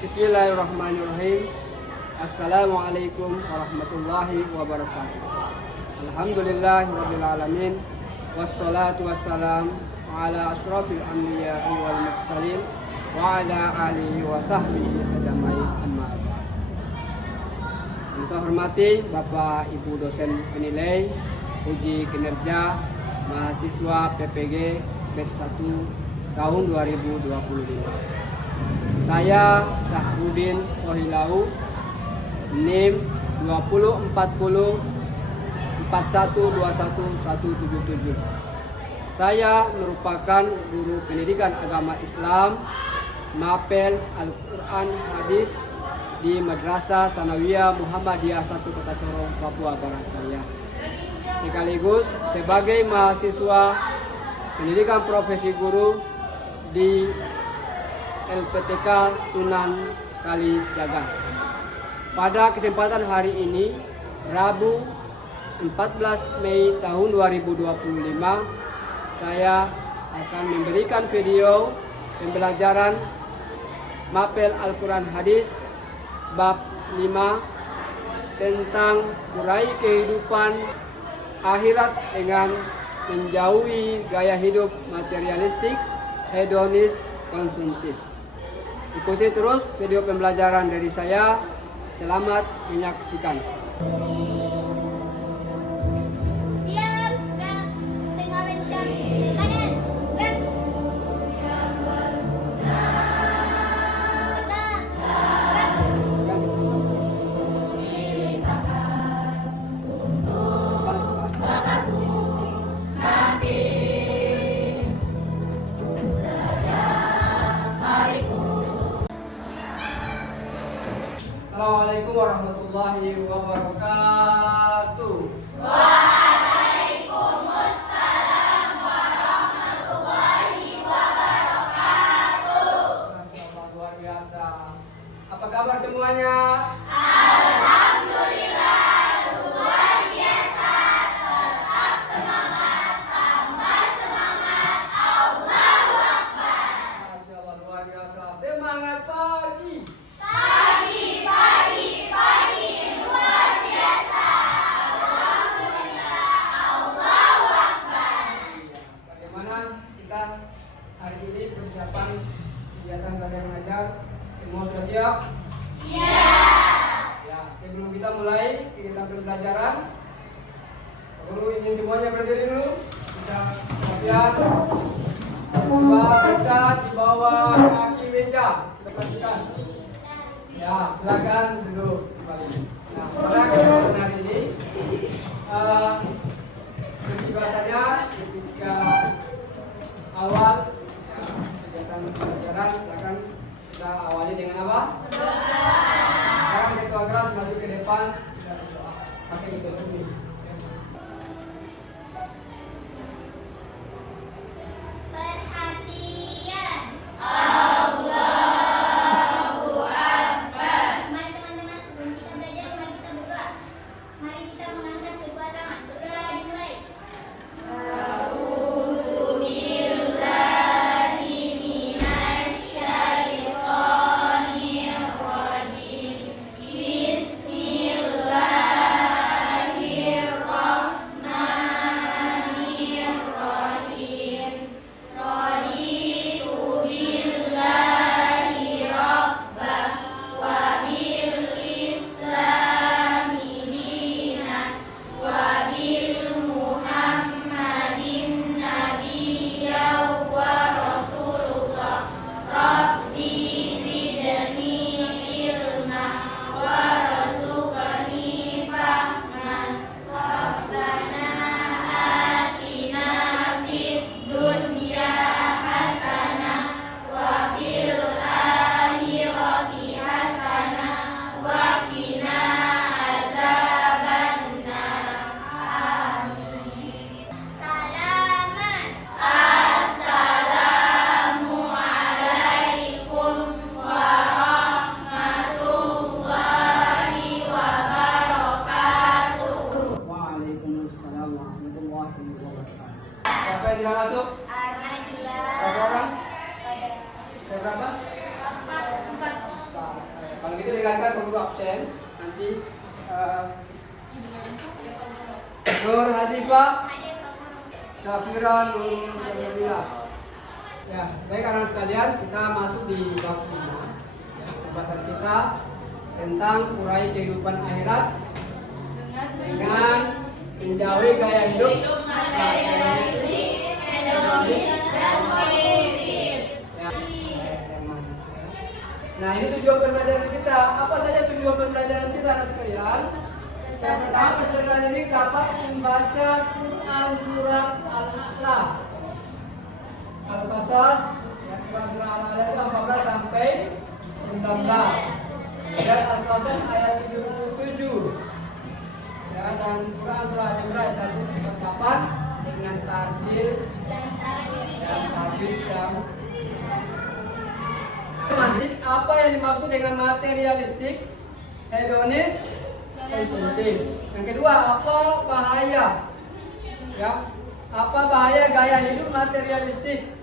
Bismillahirrahmanirrahim. Assalamualaikum warahmatullahi wabarakatuh. Alhamdulillahirabbil alamin. Wassalatu wassalamu ala asyrafil anbiya'i wal mursalin wa ala alihi wa sahbihi ajmain, amma ba'd. Yang saya hormati Bapak Ibu dosen penilai uji kinerja mahasiswa PPG batch 1 tahun 2025. Saya Syahruddin Sohilau, NIM 20404121177. Saya merupakan guru pendidikan agama Islam Mapel Al-Quran Hadis di Madrasah Sanawiyah Muhammadiyah 1 Kota Sorong, Papua Barat Daya. Sekaligus sebagai mahasiswa pendidikan profesi guru di LPTK Sunan Kalijaga. Pada kesempatan hari ini, Rabu 14 Mei tahun 2025, saya akan memberikan video pembelajaran Mapel Al-Quran Hadis bab 5 tentang urai kehidupan akhirat dengan menjauhi gaya hidup materialistik, hedonis, konsumtif. Ikuti terus video pembelajaran dari saya. Selamat menyaksikan. Siap, gerak setengah lencang kanan, gerak. Tegak, gerak. Assalamualaikum warahmatullahi wabarakatuh. Waalaikumsalam warahmatullahi wabarakatuh. Masya Allah, luar biasa. Apa kabar semuanya? Alhamdulillah, luar biasa. Tetap semangat, tambah semangat. Allahu Akbar. Masya Allah, luar biasa. Semangat pagi. Pagi, luar biasa. Alhamdulillah, Allahu Akbar. Iya. Bagaimana kita hari ini persiapan kegiatan belajar mengajar? Semua sudah siap? Siap. Ya, sebelum kita mulai kegiatan pembelajaran, guru ingin semuanya berdiri dulu. Bisa latihan. Coba bisa di bawah kaki meja. Kita perhatikan. Ya, silakan duduk kembali. Nah, pada kesempatan hari ini, seperti bahasanya ketika awal ya, kegiatan pembelajaran, silakan kita awali dengan apa? Sekarang ketua kelas maju ke depan, kita berdoa. Pakai ikut ini. Perhatian. Allahu Akbar. Mari teman-teman, sebelum kita belajar, mari kita berdoa. Mari kita mengangkat kedua tangan. Berdoa dimulai. A'udzubillahi minasyaitonirrajim. Bismillahirrahmanirrahim. Raditu billahi rabbah wa bil islami dinan wa bil muhammadin nabiyyan wa rasulullah. Rabbi zidni ilma warzuqni fahman. Rabbana atina fid dunya hasanah wa fil akhirati hasanah wa qina adzabannar. Amin. Salaman. Assalamualaikum warahmatullahi wabarakatuh. Waalaikumsalam warahmatullahi wabarakatuh. Siapa yang tidak masuk? Alhamdulillah. Berapa orang? Ada Berapa? 4. begitu dengarkan Pak Guru absen. Nanti Nur Hazifah, Syafira, Nur Syafira. Ya, baik anak sekalian, kita masuk di bab 5. Ya, pembahasan kita tentang urai kehidupan akhirat dengan menjauhi gaya hidup materialistik, hedonis, dan konsumtif. Ya, teman. Nah, ini tujuan pembelajaran kita. Apa saja tujuan pembelajaran kita anak sekalian? Yang pertama, peserta ini dapat membaca Quran surat Al-A'la, Al-Qasas, Quran surah Al-A'la itu 14 sampai 19, dan Al-Qasas ayat 77. Ya, dan Quran surah Al-Imran ayat 1 sampai 8 dengan tartil dan tajwid yang semantik. Apa yang dimaksud dengan materialistik, hedonis, konsumtif? Yang kedua, apa bahaya? Ya, apa bahaya gaya hidup materialistik?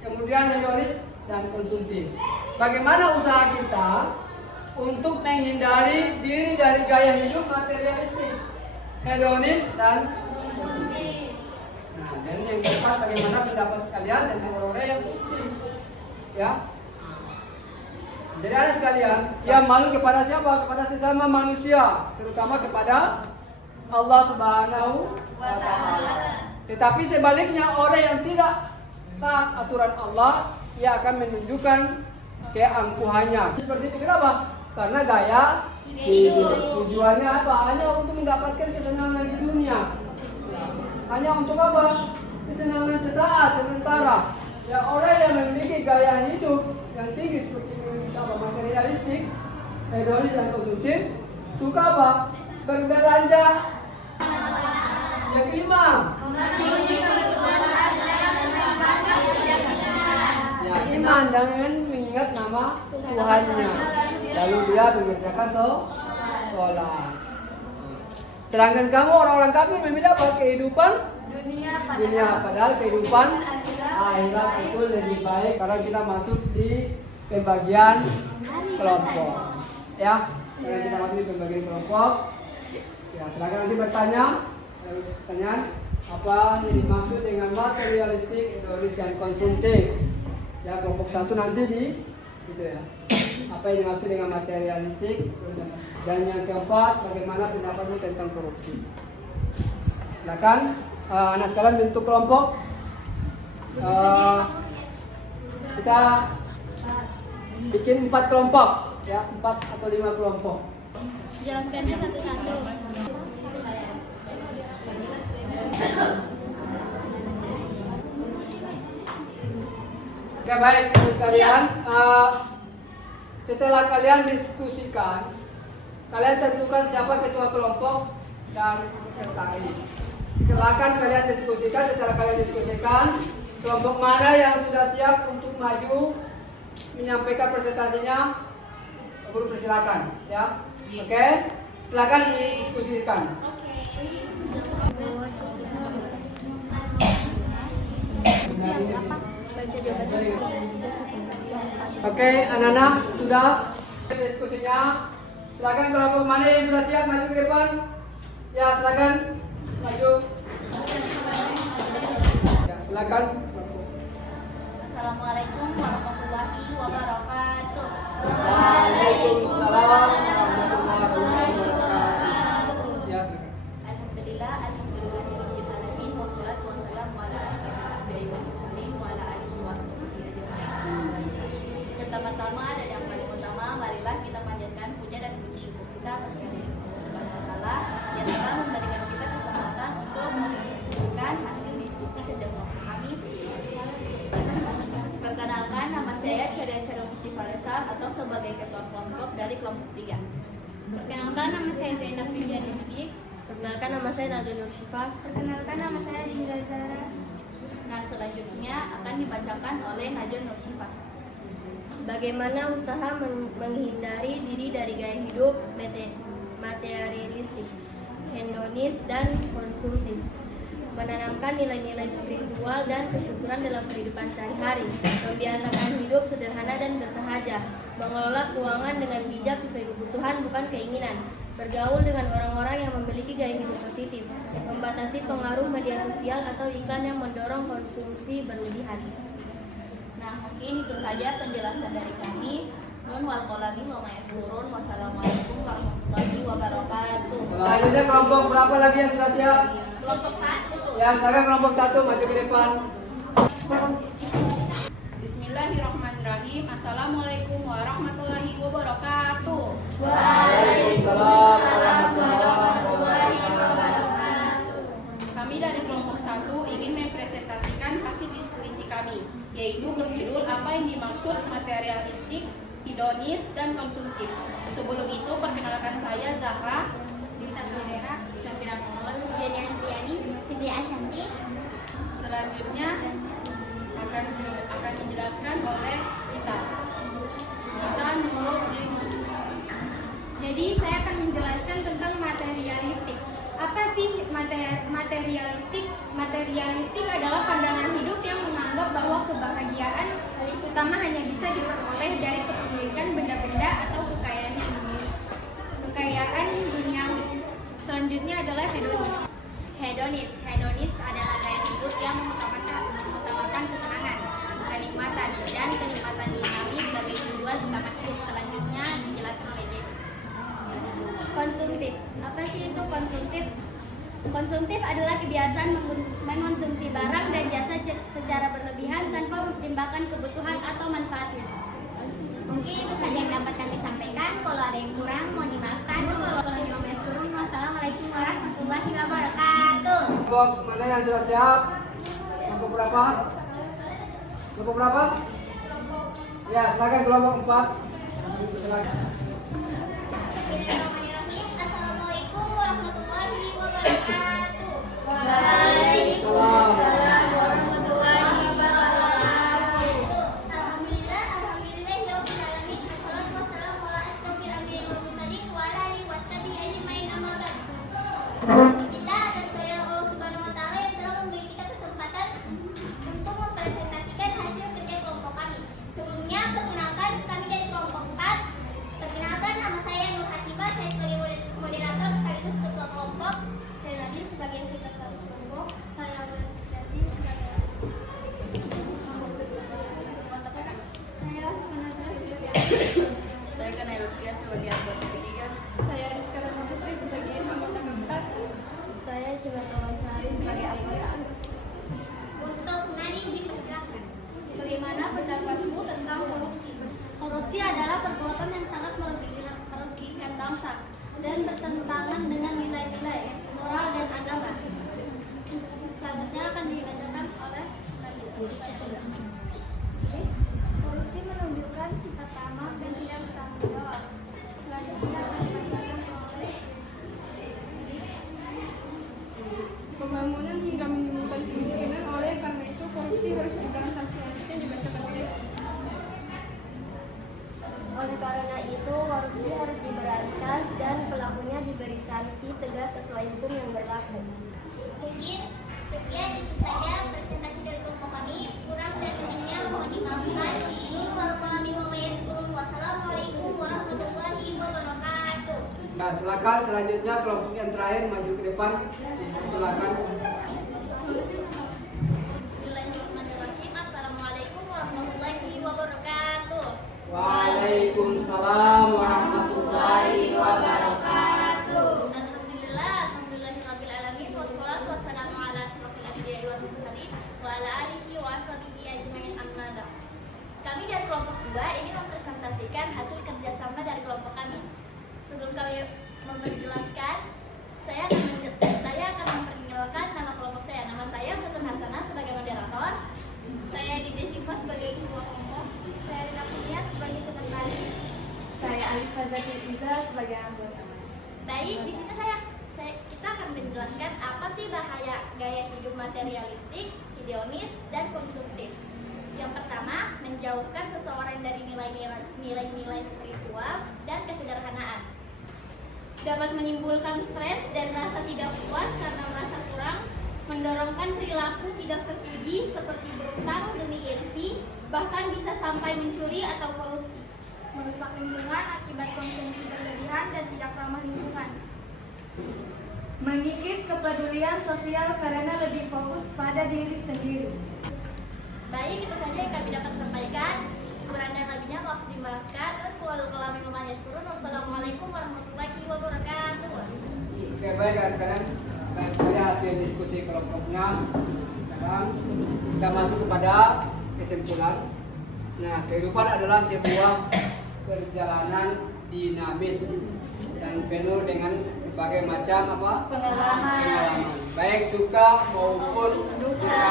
Kemudian hedonis dan konsumtif. Bagaimana usaha kita untuk menghindari diri dari gaya hidup materialistik, hedonis dan konsumtif? Nah, dan yang keempat, bagaimana pendapat kalian tentang orang-orang yang konsumtif? Ya. Jadi anak sekalian, yang malu kepada siapa? Kepada sesama manusia, terutama kepada Allah Subhanahu wa Ta'ala. Tetapi sebaliknya, orang yang tidak taat aturan Allah, ia akan menunjukkan keangkuhannya. Seperti itu kenapa? Karena gaya hidup. Tujuannya apa? Hanya untuk mendapatkan kesenangan di dunia. Hanya untuk apa? Kesenangan sesaat, sementara. Ya, orang yang memiliki gaya hidup yang tinggi seperti materialistik, hedonis dan konsumtif, suka apa? Berbelanja. Yang kelima, ya, iman dengan mengingat nama Tuhannya, lalu dia mengerjakan sholat. Sedangkan kamu orang-orang kafir memilih apa? Kehidupan dunia, padahal kehidupan akhirat itu lebih baik. Karena kita masuk di pembagian kelompok, ya. Karena kita masuk di pembagian kelompok, ya. Silakan nanti bertanya. Pertanyaan apa yang dimaksud dengan materialistik, hedonis dan konsumtif? Ya, kelompok 1 nanti di gitu ya. Apa yang dimaksud dengan materialistik, dan yang keempat, bagaimana pendapatmu tentang korupsi? Silakan anak sekalian bentuk kelompok. Kita bikin 4 kelompok, ya, 4 atau 5 kelompok. Jelaskannya satu-satu. Oke, baik sekalian. Setelah kalian diskusikan, kalian tentukan siapa ketua kelompok dan sekretaris. Silakan kalian diskusikan. Setelah kalian diskusikan, kelompok mana yang sudah siap untuk maju menyampaikan presentasinya, guru persilakan, ya. Oke, silakan didiskusikan. Oke, anak-anak sudah diskusinya. Silakan kelompok mana yang sudah siap maju ke depan. Ya, silakan maju. Ya, silakan. Assalamualaikum warahmatullahi wabarakatuh. Waalaikumsalam warahmatullahi wabarakatuh. Ya, silakan. Alhamdulillah, alhamdulillahirabbil alamin, wassalatu wassalamu ala asyrofil anbiya'i wal mursalin wa ala alihi washabbihi ajmain. Pertama-tama dan yang paling utama, marilah kita panjatkan puja dan puji syukur kita atas kehadiran Allah Subhanahu wa Ta'ala yang telah memberikan kita kesempatan untuk mempresentasikan hasil diskusi kejagung kami. Perkenalkan, nama saya Syariah Cara Mustifa Lesar atau sebagai ketua kelompok dari kelompok 3. Perkenalkan, nama saya Zainab Fidiani. Perkenalkan, nama saya Nadia Nur Syifa. Perkenalkan, nama saya Dinda Zara. Nah, selanjutnya akan dibacakan oleh Nadia Nur Syifa. Bagaimana usaha menghindari diri dari gaya hidup materialistik, hedonis, dan konsumtif? menanamkan nilai-nilai spiritual dan kesyukuran dalam kehidupan sehari-hari, membiasakan hidup sederhana dan bersahaja, mengelola keuangan dengan bijak sesuai kebutuhan bukan keinginan, bergaul dengan orang-orang yang memiliki gaya hidup positif, membatasi pengaruh media sosial atau iklan yang mendorong konsumsi berlebihan. Nah, mungkin itu saja penjelasan dari kami. Nun wal qalami wa ma yasturun. Wassalamualaikum warahmatullahi wabarakatuh. Selanjutnya kelompok berapa lagi yang sudah siap? Kelompok 1. Ya, silakan kelompok 1 maju ke depan. Bismillahirrahmanirrahim. Assalamualaikum warahmatullahi wabarakatuh. Waalaikumsalam warahmatullahi wabarakatuh. Kami dari kelompok 1 ingin mempresentasikan hasil diskusi kami, yaitu berjudul apa yang dimaksud materialistik, hedonis, dan konsumtif. Sebelum itu, perkenalkan saya Zahra, Lisa Perdera, Syafira Nurul. Jenny Andriani, Fitri Ashanti. Selanjutnya akan dijelaskan oleh Rita. Rita menurut Jenny. Jadi saya akan menjelaskan tentang materialistik. Apa sih materialistik? Materialistik adalah pandangan hidup yang menganggap bahwa kebahagiaan paling utama hanya bisa diperoleh dari kepemilikan benda-benda atau kekayaan duniawi. Selanjutnya adalah hedonis. Hedonis adalah gaya hidup yang mengutamakan kesenangan, kenikmatan, dan kenikmatan duniawi sebagai tujuan utama hidup. Selanjutnya dijelaskan oleh Jenny. Konsumtif. Apa sih itu konsumtif? Konsumtif adalah kebiasaan mengonsumsi barang dan jasa secara berlebihan tanpa mempertimbangkan kebutuhan atau manfaatnya. Mungkin itu saja yang dapat kami sampaikan. Kalau ada yang kurang, mohon dimaafkan. Wassalamualaikum warahmatullahi wabarakatuh. Kelompok mana yang sudah siap? Kelompok berapa? Kelompok berapa? Ya, silakan kelompok 4. Silakan. Bismillahirrahmanirrahim. Assalamualaikum warahmatullahi wabarakatuh. Waalaikumsalam. warahmatullahi wabarakatuh. Alhamdulillahirabbil alamin. Wassalatu wassalamu ala asyrofil anbiya'i wal mursalin wa ala alihi washabihi ajmain amma ba'd. Kita atas kehadiran Allah Subhanahu wa taala yang telah memberi kita kesempatan untuk mempresentasikan hasil kerja kelompok kami. Sebelumnya perkenalkan kami dari kelompok 4. Perkenalkan, nama saya Nur Hasibah, saya sebagai moderator sekaligus ketua kelompok. Saya Nadine sebagai sekretaris kelompok. Saya Wesdati sebagai saya Manazara sebagai Saya Kana Lutfia sebagai anggota ketiga. Saya Rizka Rahmatullah sebagai anggota keempat. saya Cimatawan Sari sebagai anggota. Untuk Nadine dipersilakan. Bagaimana pendapatmu tentang korupsi? Korupsi adalah perbuatan yang sangat merugikan bangsa dan bertentangan dengan nilai-nilai moral dan agama. Selanjutnya akan dibacakan oleh korupsi menunjukkan sifat tamak dan tidak bertanggung jawab. Selanjutnya akan dibacakan oleh Pembangunan hingga menimbulkan kemiskinan, oleh karena itu korupsi harus diberantas. Selanjutnya dibacakan Oleh karena itu, korupsi harus diberantas dan pelakunya diberi sanksi tegas sesuai hukum yang berlaku. Mungkin sekian itu saja presentasi dari kelompok kami. Kurang dan lebihnya mohon dimaafkan. Nun wal qalami wa ma yasturun. Wassalamualaikum warahmatullahi wabarakatuh. Nah, silakan selanjutnya kelompok yang terakhir maju ke depan. Silakan. Bismillahirrahmanirrahim. Assalamualaikum warahmatullahi wabarakatuh. Waalaikumsalam warahmatullahi wabarakatuh. Alhamdulillahirabbil alamin. Wassalatu wassalamu ala asyrofil anbiya'i wal mursalin wa ala alihi wa sahbihi ajmain amma ba'd. Kami dari kelompok 2 ingin mempresentasikan hasil kerjasama dari kelompok kami. Sebelum kami menjelaskan, saya akan memperkenalkan nama kelompok saya. Nama saya Sutun Hasanah sebagai moderator. Saya Didi Syifa sebagai ketua kelompok. Saya Rina Punya sebagai sekretaris. Saya Alif Fazaki Iza sebagai anggota. Baik, di sini kita akan menjelaskan apa sih bahaya gaya hidup materialistik, hedonis, dan konsumtif. Yang pertama, menjauhkan seseorang dari nilai-nilai spiritual dan kesederhanaan. Dapat menimbulkan stres dan rasa tidak puas karena merasa kurang mendorongkan perilaku tidak terpuji seperti berutang demi gengsi, bahkan bisa sampai mencuri atau korupsi. Merusak lingkungan akibat konsumsi berlebihan dan tidak ramah lingkungan. Mengikis kepedulian sosial karena lebih fokus pada diri sendiri. Baik, itu saja yang kami dapat sampaikan. Kurang dan lebihnya maaf dimaafkan. Wassalamualaikum warahmatullahi wabarakatuh. Wassalamualaikum warahmatullahi wabarakatuh. Oke, baik sekarang saya hasil diskusi kelompoknya. Sekarang kita masuk kepada kesimpulan. Nah, kehidupan adalah sebuah perjalanan dinamis dan penuh dengan berbagai macam pengalaman, baik suka maupun duka.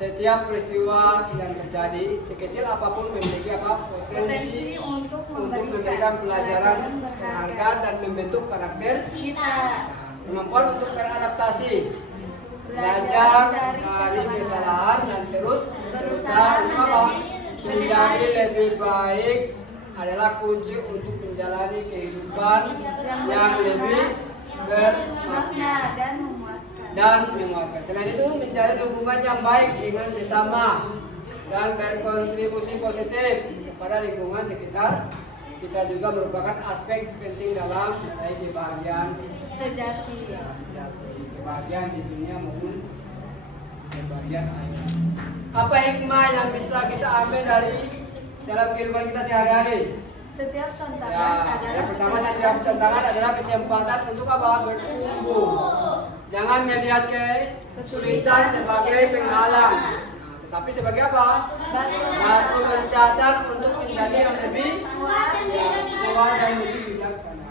Setiap peristiwa yang terjadi, sekecil apapun, memiliki potensi untuk memberikan pelajaran berharga dan membentuk karakter kita. Kemampuan untuk beradaptasi, belajar dari kesalahan dan terus berusaha menjadi lebih baik adalah kunci untuk menjalani kehidupan yang lebih bermakna dan memuaskan. Selain itu, menjalin hubungan yang baik dengan sesama dan berkontribusi positif kepada lingkungan sekitar kita juga merupakan aspek penting dalam meraih kebahagiaan sejati. Kebahagiaan di dunia maupun kebahagiaan akhirat. Apa hikmah yang bisa kita ambil dari dalam kehidupan kita sehari-hari? Setiap tantangan Yang pertama, setiap tantangan adalah kesempatan untuk bertumbuh. Jangan melihat kesulitan sebagai penghalang, tetapi sebagai apa? Batu loncatan untuk menjadi yang lebih kuat dan lebih bijaksana.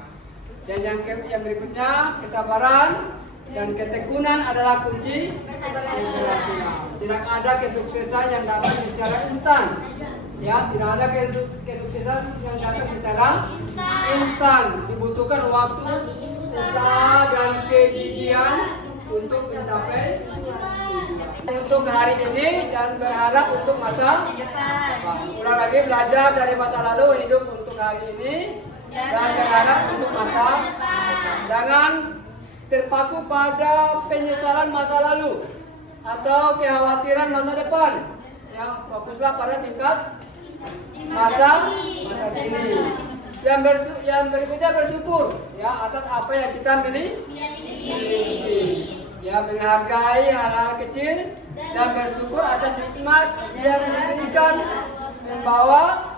Dan yang berikutnya, kesabaran dan ketekunan adalah kunci keberhasilan. Tidak ada kesuksesan yang datang secara instan. Ya, tidak ada kesuksesan yang datang secara instan. Dibutuhkan waktu, usaha dan kegigihan untuk mencapai untuk hari ini dan berharap untuk masa depan. Ulang lagi, belajar dari masa lalu, hidup untuk hari ini dan berharap untuk masa depan. Jangan terpaku pada penyesalan masa lalu atau kekhawatiran masa depan. Ya, fokuslah pada tingkat masa kini. Yang berikutnya bersyukur ya atas apa yang kita miliki. Ya, menghargai hal-hal kecil dan bersyukur atas nikmat yang diberikan, membawa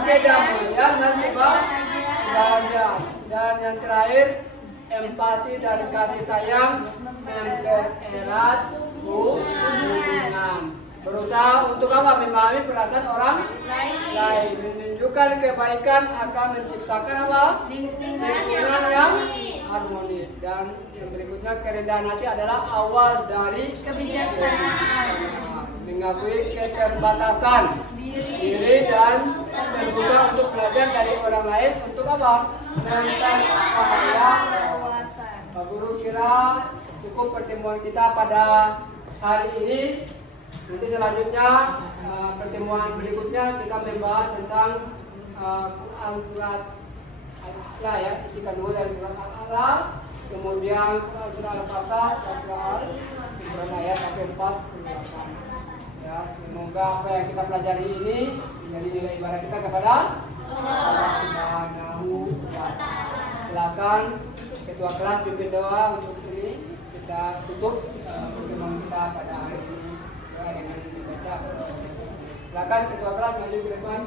kedamaian dan kebahagiaan. Dan yang terakhir, empati dan kasih sayang mempererat hubungan. Berusaha untuk apa? Memahami perasaan orang lain. Menunjukkan kebaikan akan menciptakan apa? Lingkungan yang harmonis. Dan yang berikutnya, kerendahan hati adalah awal dari kebijaksanaan. Mengakui keterbatasan diri dan terbuka untuk belajar dari orang lain untuk apa? Meningkatkan wawasan. Pak Guru, kira cukup pertemuan kita pada hari ini. Nanti selanjutnya pertemuan berikutnya kita membahas tentang Quran surat Al-A'la ya, isi kedua dari surat Al-A'la, kemudian surat Al-Fatah dan surat ayat sampai 48. Ya, semoga apa yang kita pelajari ini menjadi nilai ibadah kita kepada Allah Subhanahu wa Ta'ala. Silakan ketua kelas pimpin doa untuk ini. Kita tutup pertemuan kita pada hari ini dengan membaca. Silakan ketua kelas maju ke depan.